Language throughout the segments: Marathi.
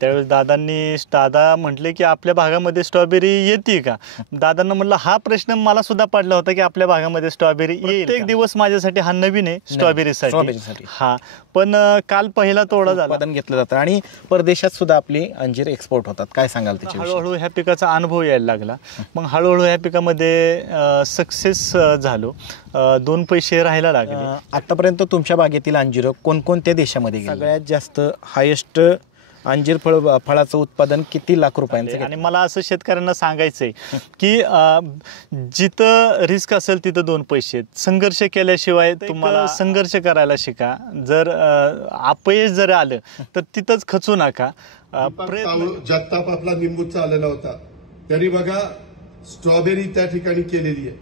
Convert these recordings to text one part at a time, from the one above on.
त्यावेळेस दादा म्हटले की आपल्या भागामध्ये स्ट्रॉबेरी येते का. दादांना म्हटलं हा प्रश्न मला सुद्धा पडला होता की आपल्या भागामध्ये स्ट्रॉबेरी येईल. एक दिवस माझ्यासाठी हा नवीन आहे स्ट्रॉबेरीसाठी. हा पण काल पहिला तोडा झाला, उत्पादन घेतलं जातं आणि परदेशात सुद्धा आपली अंजीर एक्सपोर्ट होतात. काय सांगाल त्याच्या हळूहळू ह्या पिकाचा अनुभव यायला लागला. मग हळूहळू ह्या पिकामध्ये सक्सेस झालो, 2 पैसे राहायला लागले. आतापर्यंत तुमच्या बागेतील अंजीर कोणकोणत्या देशामध्ये सगळ्यात जास्त हायेस्ट अंजीर फळाचं उत्पादन किती लाख रुपयांचं? आणि मला असं शेतकऱ्यांना सांगायचंय की जिथं रिस्क असेल तिथं 2 पैसे. संघर्ष केल्याशिवाय तुम्हाला संघर्ष करायला शिका. जर अपयश जर आलं तर तिथंच खचू नका. जगताप आपला निंबूचा आलेला होता, तरी बघा स्ट्रॉबेरी त्या ठिकाणी केलेली आहे.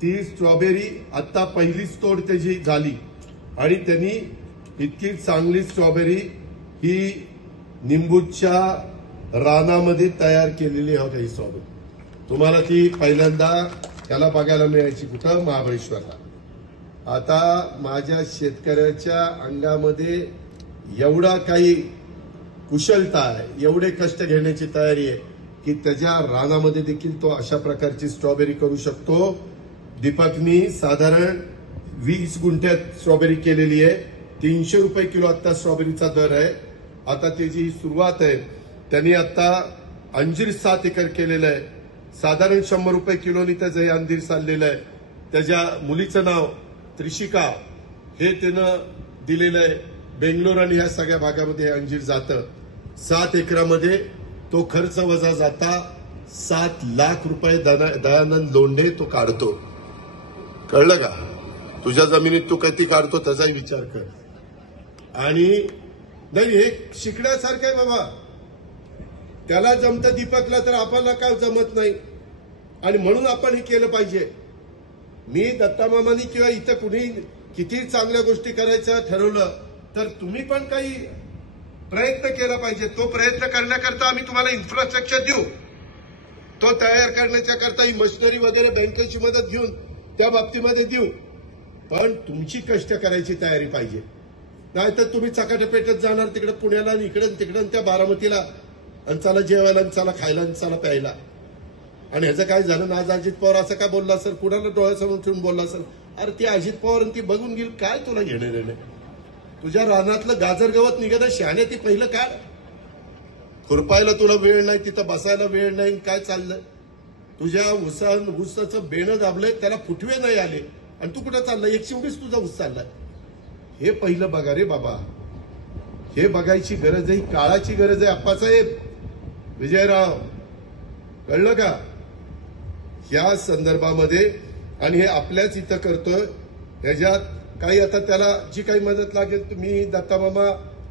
ती स्ट्रॉबेरी आता पहिलीच तोड त्याची झाली आणि त्यांनी इतकी चांगली स्ट्रॉबेरी ही निंबूच्या रानामध्ये तयार केलेली होती. ही स्ट्रॉबेरी तुम्हाला ती पहिल्यांदा त्याला बघायला मिळायची कुठं? महाबळेश्वरला. आता माझ्या शेतकऱ्याच्या अंगामध्ये एवढा काही कुशलता आहे, एवढे कष्ट घेण्याची तयारी आहे की त्याच्या रानामध्ये देखील तो अशा प्रकारची स्ट्रॉबेरी करू शकतो. दीपकनी साधारण 20 गुंठ्यात स्ट्रॉबेरी केलेली आहे. 300 रुपये किलो आता स्ट्रॉबेरीचा दर आहे. आता त्याची सुरुवात आहे. त्यांनी आता अंजीर 7 एकर केलेलं आहे. साधारण 100 रुपये किलोनी त्याचं हे अंजीर चाललेलं आहे. त्याच्या मुलीचं नाव त्रिशिका हे त्यानं दिलेलं आहे. बेंगलोर आणि ह्या सगळ्या भागामध्ये हे अंजीर जातं. 7 एकरामध्ये तो खर्च वजा जाता 7 लाख रुपये दयानंद लोंढे तो काढतो. कळलं का? तुझ्या जमिनीत तू किती काढतो त्याचाही विचार कर. आणि नाही, हे शिकण्यासारखं आहे बाबा. त्याला जमतं दीपकला, तर आपल्याला काय जमत नाही. आणि म्हणून आपण हे केलं पाहिजे. मी दत्तामामानी किंवा इथं कुणी किती चांगल्या गोष्टी करायचं ठरवलं तर तुम्ही पण काही प्रयत्न केला पाहिजे. तो प्रयत्न करण्याकरता आम्ही तुम्हाला इन्फ्रास्ट्रक्चर देऊ, तो तयार करण्याच्या करता ही मशिनरी वगैरे बँकेची मदत घेऊन त्या बाबतीमध्ये देऊ. पण तुमची कष्ट करायची तयारी पाहिजे. नाहीतर तुम्ही चकाटपेटत जाणार तिकडे पुण्याला आणि इकडे तिकडे त्या बारामतीला, आणि चला जेवायला आणि चला खायला आणि चला प्यायला. आणि ह्याचं काय झालं ना, आज अजित पवार असं काय बोलला सर, कुणाला डोळ्यासमोर ठेवून बोलला सर? अरे ती अजित पवार ती बघून गेली, काय तुला घेणे देणे? तुझ्या रानातलं गाजर गवत निघत शहाणे, ती पहिलं काढ. खुरपायला तुला वेळ नाही, तिथं बसायला वेळ नाही. काय चाललंय तुझ्या ऊसाचं बेणं दाबलंय, त्याला फुटवे नाही आले आणि तू कुठं चाललाय? 120 तुझा ऊस चाललाय. हे पहिलं बघा रे बाबा, हे बघायची गरज आहे, काळाची गरज आहे. आप्पासाहेब, विजयराव, कळलं का? या संदर्भामध्ये आणि हे आपल्याच इथं करतोय. ह्याच्यात काही आता त्याला जी काही मदत लागेल तुम्ही दत्तामामा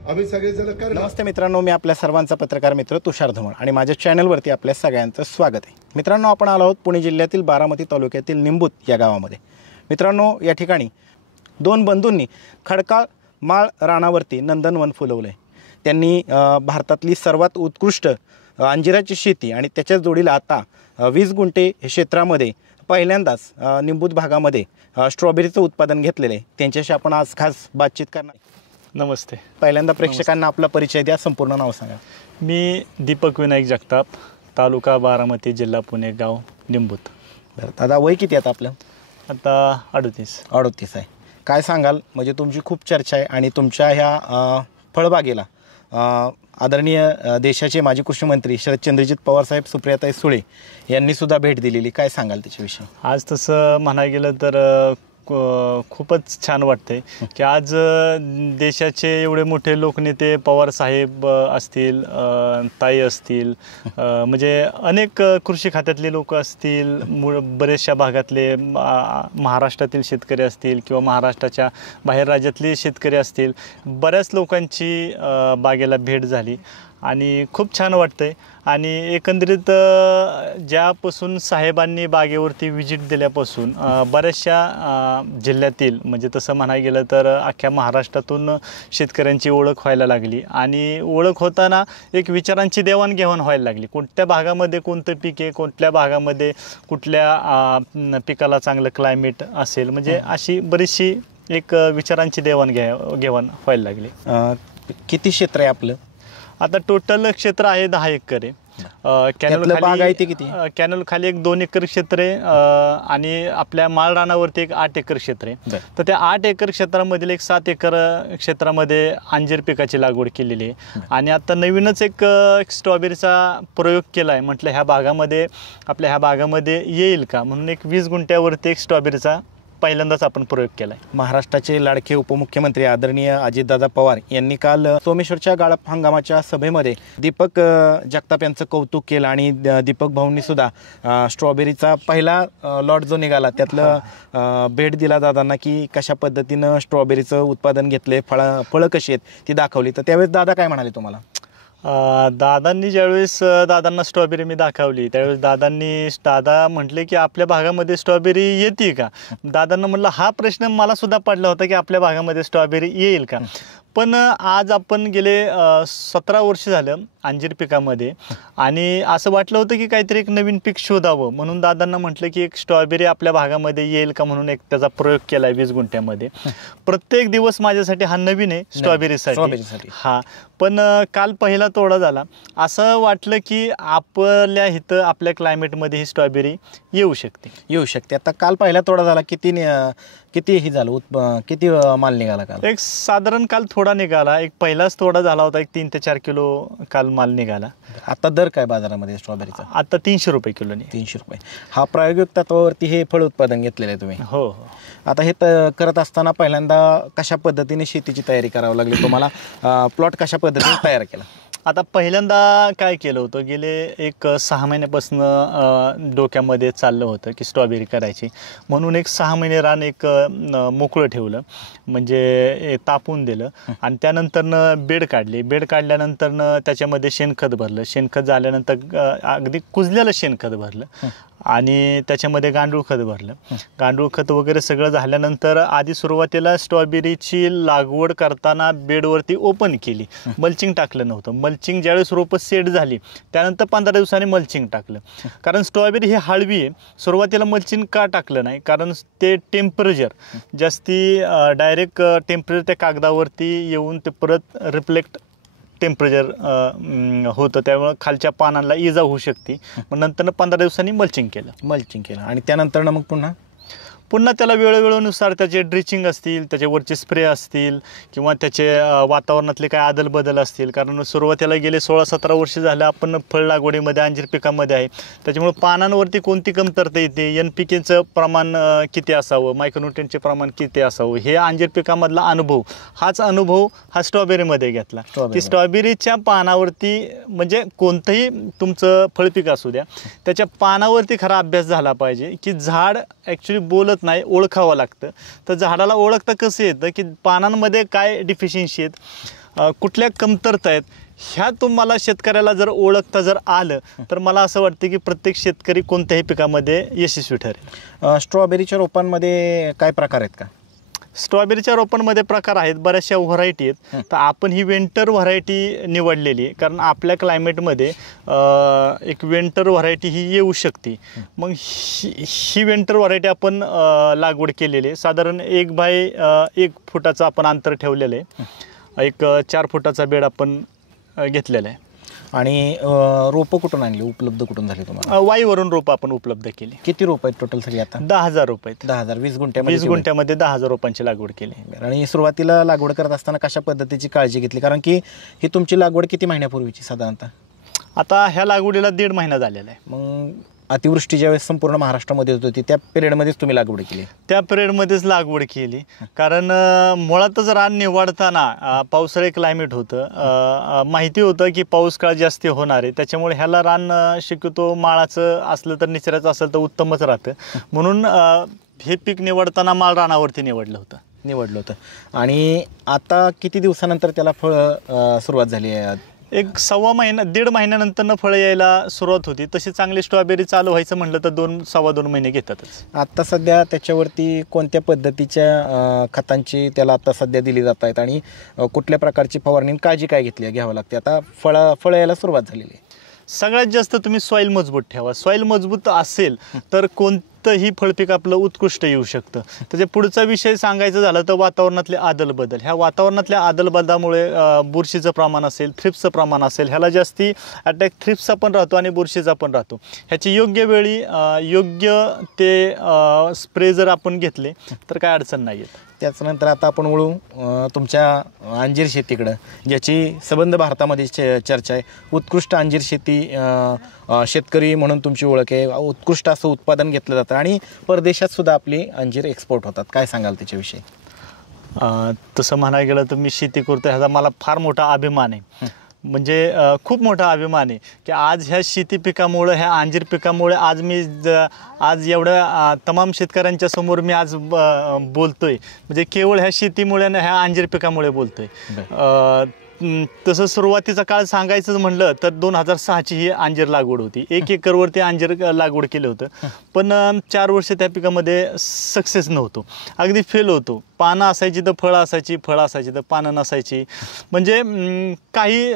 आम्ही सगळेजण करणार. नमस्ते मित्रांनो, मी आपल्या सर्वांचा पत्रकार मित्र तुषार धुमाळ आणि माझ्या चॅनलवरती आपल्या सगळ्यांचं स्वागत आहे. मित्रांनो, आपण आलो आहोत पुणे जिल्ह्यातील बारामती तालुक्यातील निंबूत या गावामध्ये. मित्रांनो, या ठिकाणी 2 बंधूंनी खडकाळ माळ रानावरती नंदनवन फुलवलं आहे. त्यांनी भारतातली सर्वात उत्कृष्ट अंजिराची शेती आणि त्याच्या जोडीला आता 20 गुंठे क्षेत्रामध्ये पहिल्यांदाच निंबूत भागामध्ये स्ट्रॉबेरीचं उत्पादन घेतलेलं आहे. त्यांच्याशी आपण आज खास बातचीत करणार. नमस्ते. पहिल्यांदा प्रेक्षकांना आपला परिचय द्या, संपूर्ण नाव सांगा. मी दीपक विनायक जगताप, तालुका बारामती, जिल्हा पुणे, गाव निंबूत. बरं दादा, वय किती आता आपलं? आता 38 आहे. काय सांगाल, म्हणजे तुमची खूप चर्चा आहे आणि तुमच्या ह्या फळबागेला आदरणीय देशाचे माजी कृषी मंत्री शरदचंद्रजीत पवार साहेब, सुप्रियाताई सुळे यांनी सुद्धा भेट दिलेली. काय सांगाल त्याच्याविषयी? आज तसं म्हणायला गेलं तर खूपच छान वाटतंय की आज देशाचे एवढे मोठे लोकनेते पवार साहेब असतील, ताई असतील, म्हणजे अनेक कृषी खात्यातले लोक असतील, बरेचशा भागातले महाराष्ट्रातील शेतकरी असतील किंवा महाराष्ट्राच्या बाहेर राज्यातले शेतकरी असतील, बऱ्याच लोकांची बागेला भेट झाली आणि खूप छान वाटतंय. आणि एकंदरीत ज्यापासून साहेबांनी बागेवरती व्हिजिट दिल्यापासून बऱ्याचशा जिल्ह्यातील, म्हणजे तसं म्हणायला गेलं तर अख्ख्या महाराष्ट्रातून शेतकऱ्यांची ओळख व्हायला लागली. आणि ओळख होताना एक विचारांची देवाणघेवाण व्हायला लागली. कोणत्या भागामध्ये कोणतं पीक आहे, कुठल्या भागामध्ये कुठल्या पिकाला चांगलं क्लायमेट असेल, म्हणजे अशी बरीचशी एक विचारांची देवाणघेवाण व्हायला लागली. किती क्षेत्र आहे आपलं? आता टोटल क्षेत्र आहे 10 एकर आहे. त्यातलं बागायती किती? कॅनल खाली एक 2 एकर क्षेत्र आहे आणि आपल्या माळ रानावरती एक 8 एकर क्षेत्र आहे. तर त्या 8 एकर क्षेत्रामधील एक 7 एकर क्षेत्रामध्ये अंजीर पिकाची लागवड केलेली आहे. आणि आता नवीनच एक स्ट्रॉबेरीचा प्रयोग केला आहे. म्हटलं आपल्या ह्या बागामध्ये येईल का म्हणून एक 20 गुंठ्यावरती एक स्ट्रॉबेरीचा पहिल्यांदाच आपण प्रयोग केला आहे. महाराष्ट्राचे लाडके उपमुख्यमंत्री आदरणीय अजितदादा पवार यांनी काल सोमेश्वरच्या गाळप हंगामाच्या सभेमध्ये दीपक जगताप यांचं कौतुक केलं आणि दीपक भाऊंनी सुद्धा स्ट्रॉबेरीचा पहिला लॉट जो निघाला त्यातलं भेट दिला दादांना की कशा पद्धतीनं स्ट्रॉबेरीचं उत्पादन घेतले, फळं कशी आहेत ती दाखवली. तर त्यावेळेस दादा काय म्हणाले तुम्हाला? दादांनी ज्यावेळेस दादांना स्ट्रॉबेरी मी दाखवली त्यावेळेस दादा म्हटले की आपल्या भागामध्ये स्ट्रॉबेरी येते का. दादांना म्हटलं हा प्रश्न मला सुद्धा पडला होता की आपल्या भागामध्ये स्ट्रॉबेरी येईल का. पण आज आपण गेले 17 वर्ष झालं अंजीर पिकामध्ये आणि असं वाटलं होतं की काहीतरी एक नवीन पीक शोधावं म्हणून दादांना म्हटलं की एक स्ट्रॉबेरी आपल्या भागामध्ये येईल का म्हणून एक त्याचा प्रयोग केला आहे 20 गुंठ्यामध्ये. प्रत्येक दिवस माझ्यासाठी हा नवीन आहे स्ट्रॉबेरीसाठी. हा पण काल पहिला तोडा झाला. असं वाटलं की आपल्या इथं आपल्या क्लायमेटमध्ये ही स्ट्रॉबेरी येऊ शकते. आता काल पहिला तोडा झाला, किती ही झालं, किती माल निघाला काल? एक साधारण काल थोडा निघाला. एक पहिलाच तोडा झाला होता. एक 3 ते 4 किलो काल माल निघाला. आता दर काय बाजारामध्ये स्ट्रॉबेरीचा? आता 300 रुपये किलोने. 300 रुपये. हा प्रायोगिक तत्वावरती हे फळ उत्पादन घेतलेलं आहे तुम्ही? हो. आता हे करत असताना पहिल्यांदा कशा पद्धतीने शेतीची तयारी करावी लागली तुम्हाला? प्लॉट कशा पद्धतीने तयार केला? आता पहिल्यांदा काय केलं होतं गेले एक 6 महिन्यापासून डोक्यामध्ये चाललं होतं की स्ट्रॉबेरी करायची म्हणून एक 6 महिने रान एक मोकळं ठेवलं म्हणजे तापून दिलं आणि त्यानंतरनं बेड काढल्यानंतरनं त्याच्यामध्ये शेणखत भरलं. शेणखत झाल्यानंतर अगदी कुजलेलं शेणखत भरलं आणि त्याच्यामध्ये गांडूळ खत भरलं. गांडूळ खत वगैरे सगळं झाल्यानंतर आधी सुरुवातीला स्ट्रॉबेरीची लागवड करताना बेडवरती ओपन केली. मल्चिंग टाकलं नव्हतं. मल्चिंग ज्यावेळेस रोपं सेट झाली त्यानंतर 15 दिवसांनी मल्चिंग टाकलं. कारण स्ट्रॉबेरी ही हळवी आहे. सुरुवातीला मल्चिंग का टाकलं नाही कारण ते टेम्परेचर जास्ती डायरेक्ट टेम्परेचर त्या कागदावरती येऊन ते परत रिफ्लेक्ट टेम्परेचर होतं त्यामुळे खालच्या पानांना इजा होऊ शकते. मग नंतर 15 दिवसांनी मल्चिंग केलं आणि त्यानंतर मग पुन्हा त्याला वेळोवेळीनुसार त्याचे ड्रिचिंग असतील, त्याच्यावरचे स्प्रे असतील किंवा त्याचे वातावरणातले काय आदलबदल असतील. कारण सुरुवातीला गेले 16-17 वर्ष झालं आपण फळ लागवडीमध्ये अंजीर पिकामध्ये आहे. त्याच्यामुळे पानांवरती कोणती कमतरता येते, NPKचं प्रमाण किती असावं, मायक्रोन्यूट्रिएंटचे प्रमाण किती असावं हे अंजीर पिकामधला अनुभव हा स्ट्रॉबेरीमध्ये घेतला. की स्ट्रॉबेरीच्या पानावरती म्हणजे कोणतंही तुमचं फळपीक असू द्या त्याच्या पानावरती खरा अभ्यास झाला पाहिजे की झाड ॲक्च्युली बोलत नाही, ओळखावं लागतं. तर झाडाला ओळखता कसं येतं की पानांमध्ये काय डिफिशियन्सी आहेत, कुठल्या कमतरता आहेत, ह्या तुम्हाला शेतकऱ्याला जर ओळखता जर आलं तर मला असं वाटतं की प्रत्येक शेतकरी कोणत्याही पिकामध्ये यशस्वी ठरेल. स्ट्रॉबेरीच्या रोपांमध्ये काय प्रकार आहेत का? स्ट्रॉबेरीच्या रोपांमध्ये प्रकार आहेत, बऱ्याचशा व्हरायटी आहेत. तर आपण ही विंटर व्हरायटी निवडलेली आहे कारण आपल्या क्लायमेटमध्ये एक विंटर व्हरायटी ही येऊ शकते. मग ही विंटर व्हरायटी आपण लागवड केलेली आहे. साधारण 1 बाय 1 फुटाचं आपण अंतर ठेवलेलं आहे. एक 4 फुटाचा बेड आपण घेतलेला आहे. आणि रोपं कुठून आणली, उपलब्ध कुठून झाली तुम्हाला? वाईवरून रोपं आपण उपलब्ध केली. किती रोपं आहेत टोटल सगळी आता? 10,000 रोपं आहेत. 10,000. 20 गुंठ्यामध्ये 10,000 रोपांची लागवड केली. आणि सुरुवातीला लागवड करत असताना कशा पद्धतीची काळजी घेतली? कारण की ही तुमची लागवड किती महिन्यापूर्वीची साधारणतः? आता ह्या लागवडीला 1.5 महिना झालेला आहे. मग अतिवृष्टी ज्यावेळेस संपूर्ण महाराष्ट्रामध्ये होत होती त्या पिरियडमध्येच तुम्ही लागवड केली? त्या पिरियडमध्येच लागवड केली कारण मुळातच रान निवडताना पावसाळी क्लायमेट होतं. माहिती होतं की पाऊस काळ जास्त होणार आहे त्याच्यामुळे ह्याला रान शक्यतो माळाचं असलं तर निचऱ्याचं असेल तर उत्तमच राहतं. म्हणून हे पीक निवडताना माळ रानावरती निवडलं होतं. आणि आता किती दिवसानंतर त्याला फळ सुरुवात झाली आहे? एक 1.5 महिन्यानंतर फळं यायला सुरुवात होती. तशी चांगली स्ट्रॉबेरी चालू व्हायचं म्हटलं तर 2-2.25 महिने घेतातच. आत्ता सध्या त्याच्यावरती कोणत्या पद्धतीच्या खतांची त्याला आता सध्या दिली जात आहेत आणि कुठल्या प्रकारची फवारणी काळजी काय घ्यावं लागते? आता फळं यायला सुरुवात झालेली आहे. सगळ्यात जास्त तुम्ही सॉईल मजबूत ठेवा. सॉईल मजबूत असेल तर ही फळपीक आपलं उत्कृष्ट येऊ शकतं. त्याच्या पुढचा विषय सांगायचा झाला तर वातावरणातले आदलबदल. ह्या वातावरणातल्या आदलबदलामुळे बुरशीचं प्रमाण असेल, थ्रिप्सचं प्रमाण असेल, ह्याला जास्ती अटॅक थ्रिप्सचा पण राहतो आणि बुरशीचा पण राहतो. ह्याची योग्य वेळी योग्य ते स्प्रे जर आपण घेतले तर काय अडचण नाही येत. त्याच्यानंतर आता आपण वळू तुमच्या अंजीर शेतीकडं, ज्याची संबंध भारतामध्ये चर्चा आहे. उत्कृष्ट अंजीर शेती शेतकरी म्हणून तुमची ओळख आहे. उत्कृष्ट असं उत्पादन घेतलं जातं आणि परदेशात सुद्धा आपली अंजीर एक्सपोर्ट होतात. काय सांगाल त्याच्याविषयी? तसं म्हणायला गेलं तर मी शेती करतो ह्याचा मला फार मोठा अभिमान आहे. म्हणजे खूप मोठा अभिमान आहे की आज ह्या शेती पिकामुळं, ह्या अंजीर पिकामुळे आज मी आज एवढ्या तमाम शेतकऱ्यांच्या समोर मी आज बोलतोय. म्हणजे केवळ ह्या शेतीमुळे आणि ह्या अंजीर पिकामुळे बोलतोय. तसं सुरुवातीचा काळ सांगायचं म्हणलं तर 2006ची ही अंजीर लागवड होती. 1 एकरवरती अंजीर लागवड केलं होतं. पण 4 वर्ष त्या पिकामध्ये सक्सेस नव्हतो, अगदी फेल होतो. पानं असायची तर फळं असायची, फळं असायची तर पानं नसायची. म्हणजे काही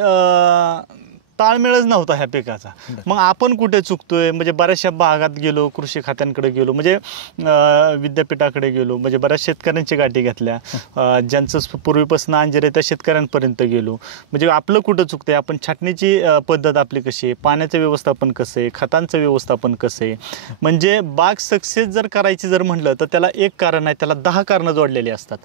ताळमेळच नव्हता ह्या पिकाचा. मग आपण कुठे चुकतोय? म्हणजे बऱ्याचशा भागात गेलो, कृषी खात्यांकडे गेलो, म्हणजे विद्यापीठाकडे गेलो, म्हणजे बऱ्याच शेतकऱ्यांची गाठी घेतल्या. ज्यांचं पूर्वीपासून अंजीर आहे त्या शेतकऱ्यांपर्यंत गेलो. म्हणजे आपलं कुठं चुकतंय? आपण छाटणीची पद्धत आपली कशी आहे, पाण्याचं व्यवस्थापन कसं आहे, खतांचं व्यवस्थापन कसं आहे. म्हणजे बाग सक्सेस जर करायची जर म्हटलं तर त्याला एक कारण आहे, त्याला 10 कारणं जोडलेली असतात.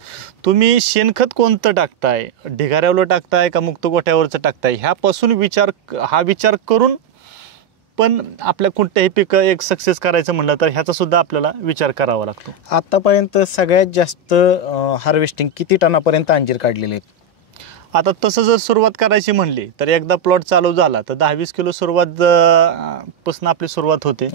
तुम्ही शेणखत कोणतं टाकताय, ढिगाऱ्यावर टाकताय का मुक्त गोठ्यावरचं टाकताय, ह्यापासून विचार करून पण आपल्या कुठल्याही पिकं एक सक्सेस करायचं म्हणलं तर ह्याचा सुद्धा आपल्याला विचार करावा लागतो. आतापर्यंत सगळ्यात जास्त हार्वेस्टिंग किती टनापर्यंत अंजीर काढलेले आहेत? आता तसं जर सुरुवात करायची म्हणली तर एकदा प्लॉट चालू झाला तर 10-20 किलो सुरुवात पासून आपली सुरुवात होते.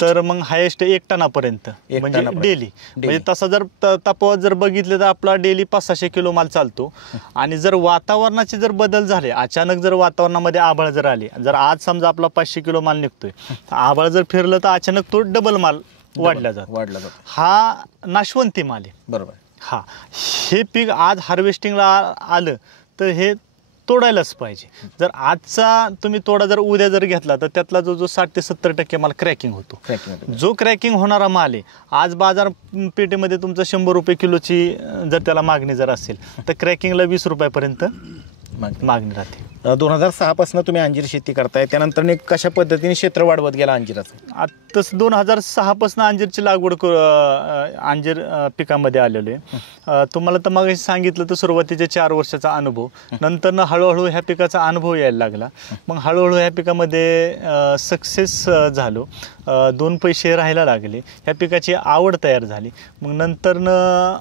तर मग हायेस्ट 1 टनापर्यंत म्हणजे डेली. म्हणजे तसा जर तफावत जर बघितले तर आपला डेली 500-600 किलो माल चालतो. आणि जर वातावरणाचे जर बदल झाले, अचानक जर वातावरणामध्ये आभाळ जर आली, जर आज समजा आपला 500 किलो माल निघतोय, तर आभाळ जर फिरलं तर अचानक तो डबल माल वाढला जातो. हा नाशवंती माल आहे. बरोबर. हा, हे पीक आज हार्वेस्टिंगला आलं तर हे तोडायलाच पाहिजे. जर आजचा तुम्ही तोडा जर उद्या जर घेतला तर त्यातला जो 60 ते 70% माल क्रॅकिंग होतो. जो क्रॅकिंग होणारा माल आहे, आज बाजारपेठेमध्ये तुमचं 100 रुपये किलोची जर त्याला मागणी जर असेल तर क्रॅकिंगला 20 रुपयापर्यंत मागणी राहते. 2006 पासून तुम्ही अंजीर शेती करताय, त्यानंतर कशा पद्धतीने क्षेत्र वाढवत गेला अंजिराचं? तसं 2006 पासून अंजीरची लागवड अंजीर पिकामध्ये आलेलो आहे. तुम्हाला तर मग सांगितलं तर सुरुवातीचे 4 वर्षाचा अनुभव, नंतर हळूहळू ह्या पिकाचा अनुभव यायला लागला. मग हळूहळू ह्या पिकामध्ये सक्सेस झालो, 2 पैसे राहायला लागले, ह्या पिकाची आवड तयार झाली. मग नंतरनं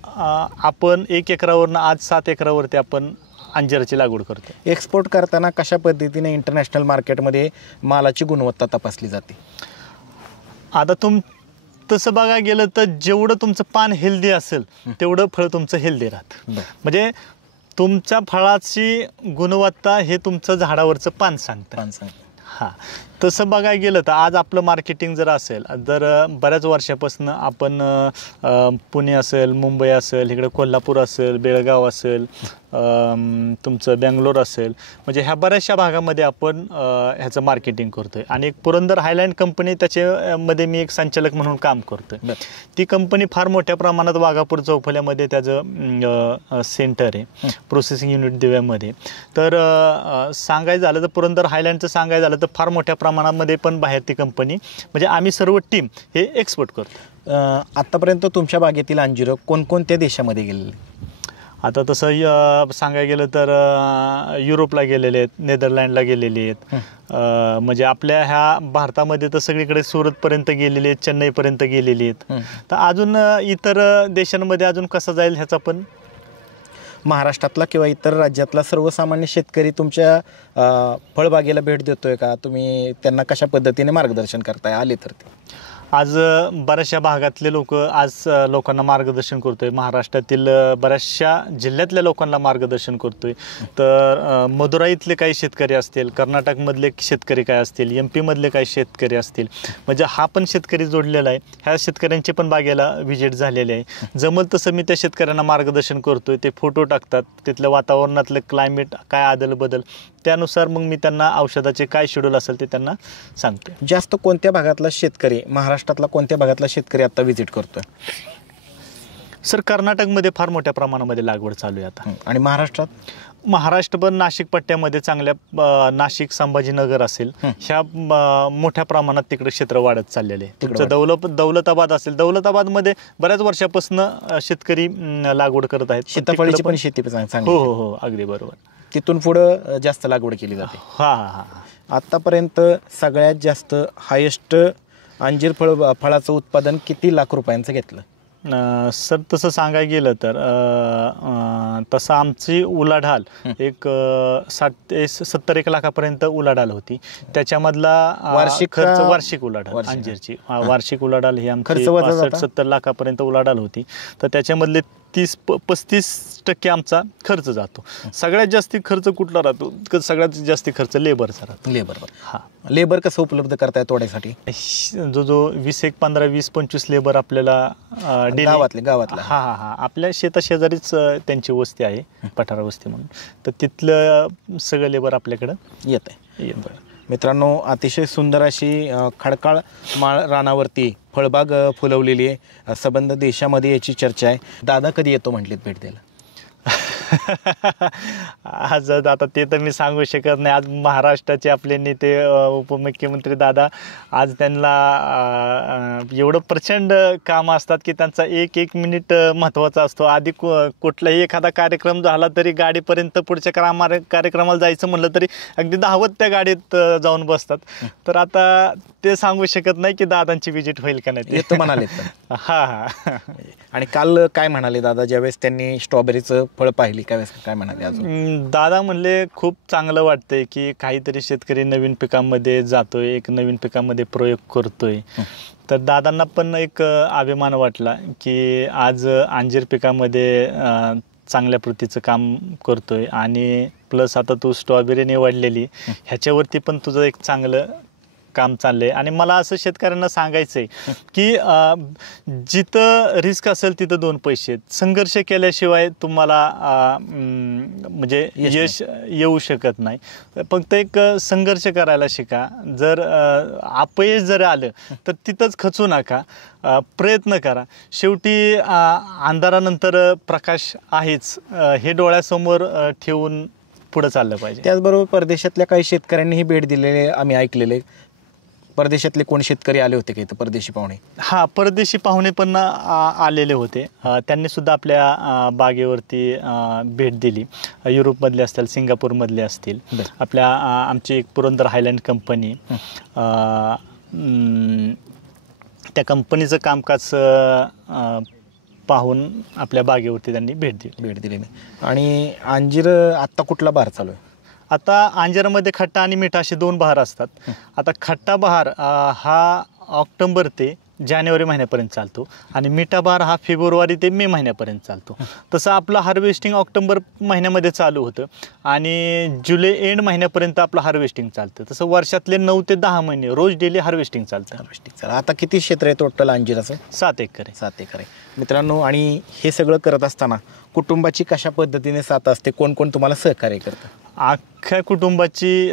आपण 1 एकरावरनं आज 7 एकरावरती आपण अंजिराची लागवड करतो. एक्सपोर्ट करताना कशा पद्धतीने इंटरनॅशनल मार्केटमध्ये मालाची गुणवत्ता तपासली जाते? आता तसं बघायला गेलं तर जेवढं तुमचं पान हेल्दी असेल तेवढं फळ तुमचं हेल्दी राहतं. म्हणजे तुमच्या फळाची गुणवत्ता हे तुमचं झाडावरचं पान सांगतं. हां, तसं बघायला गेलं तर आज आपलं मार्केटिंग जर असेल, जर बऱ्याच वर्षापासून आपण पुणे असेल, मुंबई असेल, इकडे कोल्हापूर असेल, बेळगाव असेल, तुमचं बेंगलोर असेल, म्हणजे ह्या बऱ्याचशा भागामध्ये आपण ह्याचं मार्केटिंग करतो आहे. आणि एक पुरंदर हायलँड कंपनी, त्याच्यामध्ये मी एक संचालक म्हणून काम करतो आहे. ती कंपनी फार मोठ्या प्रमाणात वाघापूर चौफुल्यामध्ये त्याचं सेंटर आहे, प्रोसेसिंग युनिट दिव्यामध्ये. तर सांगायचं झालं तर पुरंदर हायलँडचं सांगायचं झालं तर फार मोठ्या प्रमाणामध्ये पण बाहेर ती कंपनी, म्हणजे आम्ही सर्व टीम हे एक्सपोर्ट करतो. आत्तापर्यंत तुमच्या बागेतील अंजिरं कोणकोणत्या देशामध्ये गेलेले? आता तसं सांगायला गेलं तर युरोपला गेलेले आहेत, नेदरलँडला गेलेले आहेत. म्हणजे आपल्या ह्या भारतामध्ये तर सगळीकडे सुरतपर्यंत गेलेले आहेत, चेन्नईपर्यंत गेलेले आहेत. तर अजून इतर देशांमध्ये अजून कसं जाईल ह्याचा पण. महाराष्ट्रातला किंवा इतर राज्यातला सर्वसामान्य शेतकरी तुमच्या फळबागेला भेट देतोय का? तुम्ही त्यांना कशा पद्धतीने मार्गदर्शन करताय, आले तर ते? आज बऱ्याचशा भागातले लोक आज लोकांना मार्गदर्शन करतोय. महाराष्ट्रातील बऱ्याचशा जिल्ह्यातल्या लोकांना मार्गदर्शन करतोय. तर मदुराईतले काही शेतकरी असतील, कर्नाटकमधले शेतकरी काय असतील, MP मधले काही शेतकरी असतील, म्हणजे हा पण शेतकरी जोडलेला आहे. ह्या शेतकऱ्यांचे पण बागेला व्हिजिट झालेले आहे. जमल तसं मी त्या शेतकऱ्यांना मार्गदर्शन करतोय. ते फोटो टाकतात, तिथल्या वातावरणातलं क्लायमेट काय आदल बदल त्यानुसार मग मी त्यांना औषधाचे काय शेड्यूल असेल ते त्यांना सांगतो. जास्त कोणत्या भागातला शेतकरी, महाराष्ट्रातला कोणत्या भागातला शेतकरी आता व्हिजिट करतोय? सर कर्नाटकमध्ये फार मोठ्या प्रमाणामध्ये लागवड चालू आहे आता. आणि महाराष्ट्रात? महाराष्ट्रभर नाशिक पट्ट्यामध्ये चांगल्या नाशिक संभाजीनगर असेल ह्या मोठ्या प्रमाणात तिकडे क्षेत्र वाढत चाललेले आहे. तुमचं दौलताबाद असेल, दौलताबादमध्ये बऱ्याच वर्षापासून शेतकरी लागवड करत आहेत. सीताफळीची पण शेती चांगली. हो हो हो अगदी बरोबर. तिथून पुढं जास्त लागवड केली जाते. हां हां हां. आतापर्यंत सगळ्यात जास्त हायेस्ट अंजीर फळाचं उत्पादन किती लाख रुपयांचं घेतलं? सर तसं सांगायला गेलं तर तसं आमची उलाढाल एक 60 ते 70 लाखापर्यंत उलाढाल होती. त्याच्यामधला वार्षिक उलाढाल अंजीरची वार्षिक उलाढाल ही आमची 65-70 लाखापर्यंत उलाढाल होती. तर त्याच्यामधले 30-35% आमचा खर्च जातो. सगळ्यात जास्ती खर्च कुठला राहतो? सगळ्यात जास्ती खर्च लेबरचा राहतो. लेबर. हां, लेबर कसं उपलब्ध करताय तोड्यासाठी? जो 20-25 लेबर आपल्याला गावातल्या हां आपल्या शेताशेजारीच त्यांची वस्ती आहे, पठारा वस्ती म्हणून. तर तिथलं सगळं लेबर आपल्याकडं येत आहे. मित्रांनो, अतिशय सुंदर अशी खडकाळ माळ रानावरती फळबाग फुलवलेली आहे. संबंध देशामध्ये याची चर्चा आहे. दादा कधी येतो म्हटलीत भेट द्यायला? आज आता ते तर मी सांगू शकत नाही. आज महाराष्ट्राचे आपले नेते उपमुख्यमंत्री दादा, आज त्यांना एवढं प्रचंड काम असतात की त्यांचा एक मिनिट महत्त्वाचा असतो. आधी कुठलाही एखादा कार्यक्रम झाला तरी गाडीपर्यंत पुढच्या कार्यक्रमाला जायचं म्हणलं तरी अगदी धावत त्या गाडीत जाऊन बसतात. तर आता ते सांगू शकत नाही की दादांची विजिट होईल का नाही. येतो म्हणाले. हां. आणि काल काय म्हणाले दादा ज्यावेळेस त्यांनी स्ट्रॉबेरीचं फळ पाहिली त्यावेळेस काय म्हणाले? अजून दादा म्हणले खूप चांगलं वाटतंय की काहीतरी शेतकरी नवीन पिकांमध्ये जातोय, एक नवीन पिकांमध्ये प्रयोग करतोय. तर दादांना पण एक अभिमान वाटला की आज अंजीर पिकामध्ये चांगल्या प्रतीचं काम करतोय आणि प्लस आता तू स्ट्रॉबेरी निवडलेली ह्याच्यावरती पण तुझं एक चांगलं काम चाललंय. आणि मला असं शेतकऱ्यांना सांगायचं आहे की जिथं रिस्क असेल तिथं 2 पैसे. संघर्ष केल्याशिवाय तुम्हाला म्हणजे यश येऊ शकत नाही. फक्त एक संघर्ष करायला शिका. जर अपयश जर आलं तर तिथंच खचू नका, प्रयत्न करा. शेवटी अंधारानंतर प्रकाश आहेच हे डोळ्यासमोर ठेवून पुढं चाललं पाहिजे. त्याचबरोबर परदेशातल्या काही शेतकऱ्यांनीही भेट दिलेले आम्ही ऐकलेले. परदेशातले कोण शेतकरी आले होते का इथं, परदेशी पाहुणे? हां, परदेशी पाहुणे पण आलेले होते. त्यांनी सुद्धा आपल्या बागेवरती भेट दिली. युरोपमधले असतील, सिंगापूरमधले असतील. आपल्या आमची एक पुरंदर हायलँड कंपनी, त्या कंपनीचं कामकाज पाहून आपल्या बागेवरती त्यांनी भेट दिली. आणि अंजीर आत्ता कुठला बहार चालू आहे? आता अंजीरामध्ये खट्टा आणि मिठा असे 2 बहार असतात. आता खट्टा बहार हा ऑक्टोबर ते जानेवारी महिन्यापर्यंत चालतो आणि मिठा बहार हा फेब्रुवारी ते मे महिन्यापर्यंत चालतो. तसं आपलं हार्वेस्टिंग ऑक्टोबर महिन्यामध्ये चालू होतं आणि जुलै एंड महिन्यापर्यंत आपलं हार्वेस्टिंग चालतं. तसं वर्षातले 9 ते 10 महिने रोज डेली हार्वेस्टिंग चालतं. आता किती क्षेत्र आहे टोटल अंजीराचं? 7 एकर आहे. 7 एकर आहे. मित्रांनो, आणि हे सगळं करत असताना कुटुंबाची कशा पद्धतीने साथ असते? कोण कोण तुम्हाला सहकार्य करतं? अख्ख्या कुटुंबाची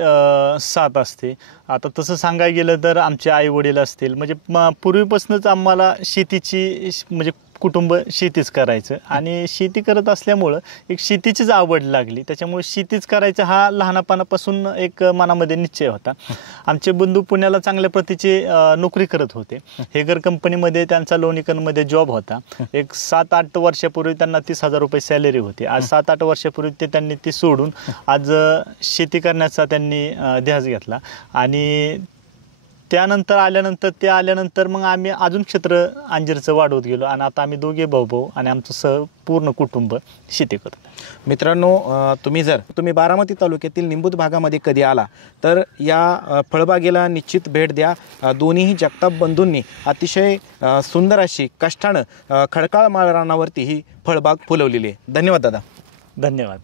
साथ असते. आता तसं सांगायला गेलं तर आमचे आई वडील असतील, म्हणजे पूर्वीपासूनच आम्हाला शेतीची म्हणजे कुटुंब शेतीच करायचं आणि शेती करत असल्यामुळं एक शेतीचीच आवड लागली. त्याच्यामुळे शेतीच करायचं हा लहानपणापासून एक मनामध्ये निश्चय होता. आमचे बंधू पुण्याला चांगल्या प्रतीची नोकरी करत होते. हेगर कंपनीमध्ये त्यांचा लोणीकनमध्ये जॉब होता. एक 7-8 वर्षापूर्वी त्यांना 30,000 रुपये सॅलरी होती. आज 7-8 वर्षापूर्वी त्यांनी ती सोडून आज शेती करण्याचा त्यांनी ध्यास घेतला आणि त्यानंतर आल्यानंतर मग आम्ही अजून क्षेत्र अंजीरचं वाढवत गेलो आणि आता आम्ही दोघे भाऊ आणि आमचं पूर्ण कुटुंब शेती करतो. मित्रांनो, तुम्ही बारामती तालुक्यातील निंबूत भागामध्ये कधी आला तर या फळबागेला निश्चित भेट द्या. दोन्हीही जगताप बंधूंनी अतिशय सुंदर अशी कष्टानं खडकाळ माळ रानावरती ही फळबाग फुलवलेली आहे. धन्यवाद दादा. धन्यवाद.